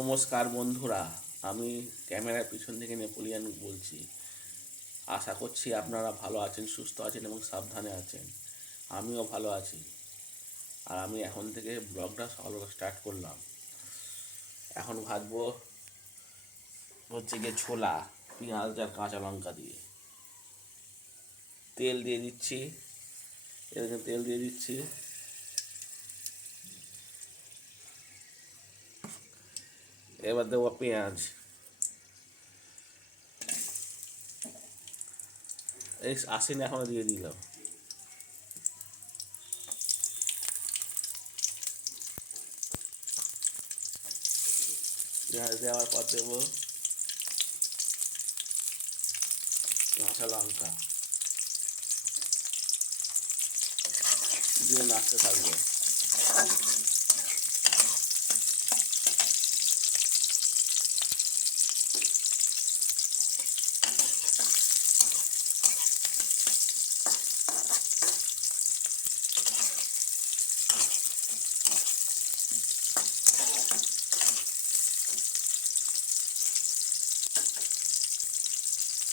নমস্কার বন্ধুরা, আমি ক্যামেরার পিছন থেকে নেপোলিয়ান বলছি। আশা করছি আপনারা ভালো আছেন, সুস্থ আছেন এবং সাবধানে আছেন। আমিও ভালো আছি। আর আমি এখন থেকে ব্লগটা সকালবেলা স্টার্ট করলাম। এখন ভাজবো হচ্ছে গিয়ে ছোলা, পেঁয়াজ আর কাঁচা লঙ্কা দিয়ে। তেল দিয়ে দিচ্ছি তেল দিয়ে দিচ্ছি। এবার দেবো পেঁয়াজ এই আসেন এখনও দিয়ে দিলাম পেঁয়াজ দেওয়ার পর দেবো কাঁচা লঙ্কা দিয়ে নাচতে থাকব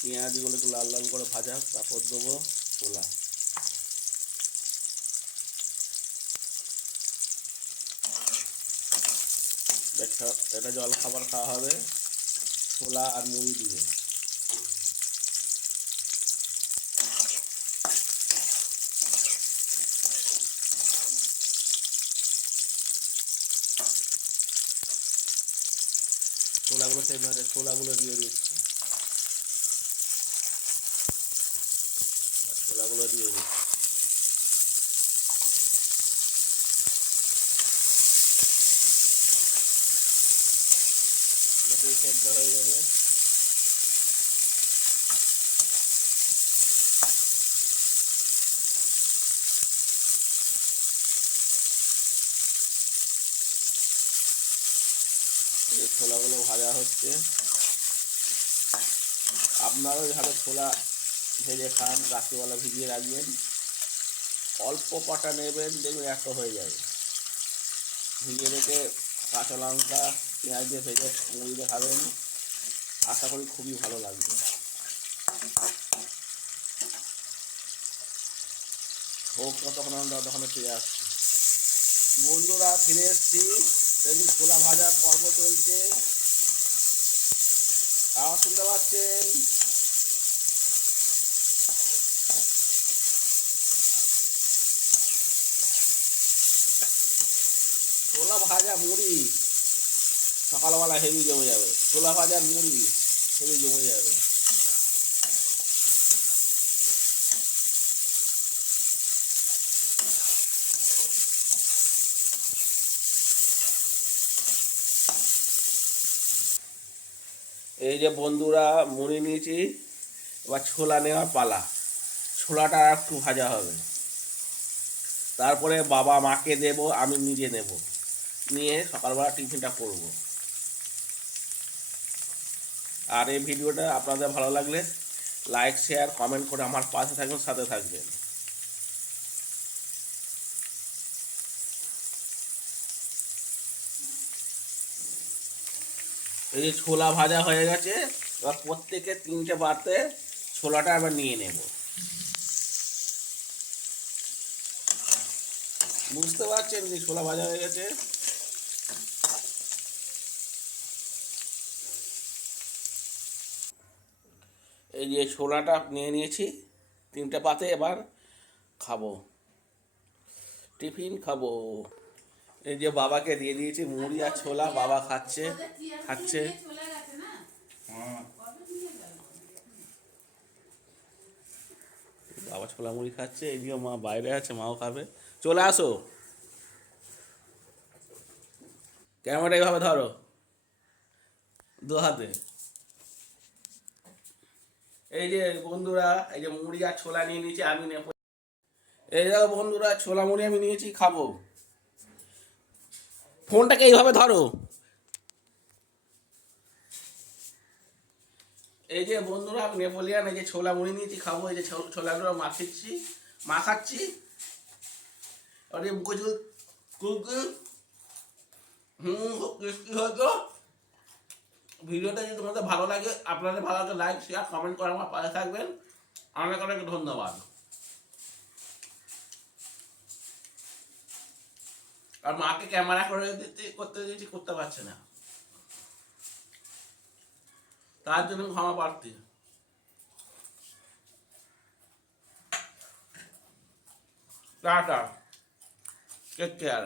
পেঁয়াজগুলো একটু লাল লাল করে ভাজা, তারপর দেবো ছোলা। এটা জল খাবার খাওয়া হবে, ছোলা আর মুড়ি দিয়ে। ছোলাগুলো সেই ভাজা ছোলাগুলো দিয়ে দিচ্ছি। ছোলাগুলো দিয়ে এটাই সেদ্ধ হয়ে ভাজা হচ্ছে। আপনারাও এইভাবে ছোলা ভেজে খান, রাত্রিবেলা ভিজিয়ে রাখবেন। অল্প কটা নেবেন, দেখবেন এত হয়ে যাবে। ভিজিয়ে রেখে কাঁচা লঙ্কা, পেঁয়াজ দিয়ে ভেজে মুড়ি দিয়ে খাবেন। আশা করি খুবই ভালো লাগবে। হোক ততক্ষণ আমরা তখন ফিরে আসছি। বন্ধুরা, ফিরে এসছি। দেখুন, ছোলা ভাজার পর্ব চলছে। আওয়াজ শুনতে পাচ্ছেন। ছোলা ভাজা মুড়ি। সকালবেলা হেভি জমে যাবে। ছোলা ভাজার মুড়ি হেভি জমে যাবে। এই যে বন্ধুরা, মুড়ি নিয়েছি, এবার ছোলা নেওয়ার পালা। ছোলাটা একটু ভাজা হবে। তারপরে বাবা মাকে দেব, আমি নিজে নেব। নিয়ে সকালবেলা টিফিনটা করব। আর এই ভিডিওটা আপনাদের ভালো লাগলে লাইক, শেয়ার, কমেন্ট করে আমার পাশে থাকবেন, সাথে থাকবেন। এই যে ছোলা ভাজা হয়ে গেছে, এবার প্রত্যেকে তিনটে পাতে ছোলাটা আবার নিয়ে নেব। বুঝতে পারছেন যে ছোলা ভাজা হয়ে গেছে? এই যে ছোলাটা নিয়ে নিয়েছি, তিনটে পাতে এবার খাব। টিফিন খাব। এই যে বাবাকে দিয়ে দিয়েছি মুড়ি আর ছোলা, বাবা খাচ্ছে খাচ্ছে। বাবা ছোলা মুড়ি খাচ্ছে এদিকে মা বাইরে আছে, মাও খাবে। চলে আসো। ক্যামেরাটা এইভাবে ধরো। দু হাতে। এই যে বন্ধুরা, এই যে মুড়ি আর ছোলা নিয়ে নিয়েছি, আমি নেব। এই দেখো বন্ধুরা, ছোলা মুড়ি আমি নিয়েছি, খাব। ফোনটাকে এইভাবে ধরো। এই যে বন্ধুরা আমি নেপোলিয়ান, এই যে ছোলা মুড়ি নিয়েছি, খাব। এই যে ছোলাগুলো মাখিচ্ছি, মাখাচ্ছি। এই মুখে যদি কুকুর হুম কি হতো ভিডিওটা যদি তোমাদের ভালো লাগে, আপনাদের ভালো লাগে লাইক শেয়ার কমেন্ট করে আমার পাশে থাকবেন। অনেক অনেক ধন্যবাদ। আর মাকে ক্যামেরা করে দিতে, করতে দিয়েছি, করতে পারছে না। তার জন্য ক্ষমা প্রার্থী। টাটা। Take care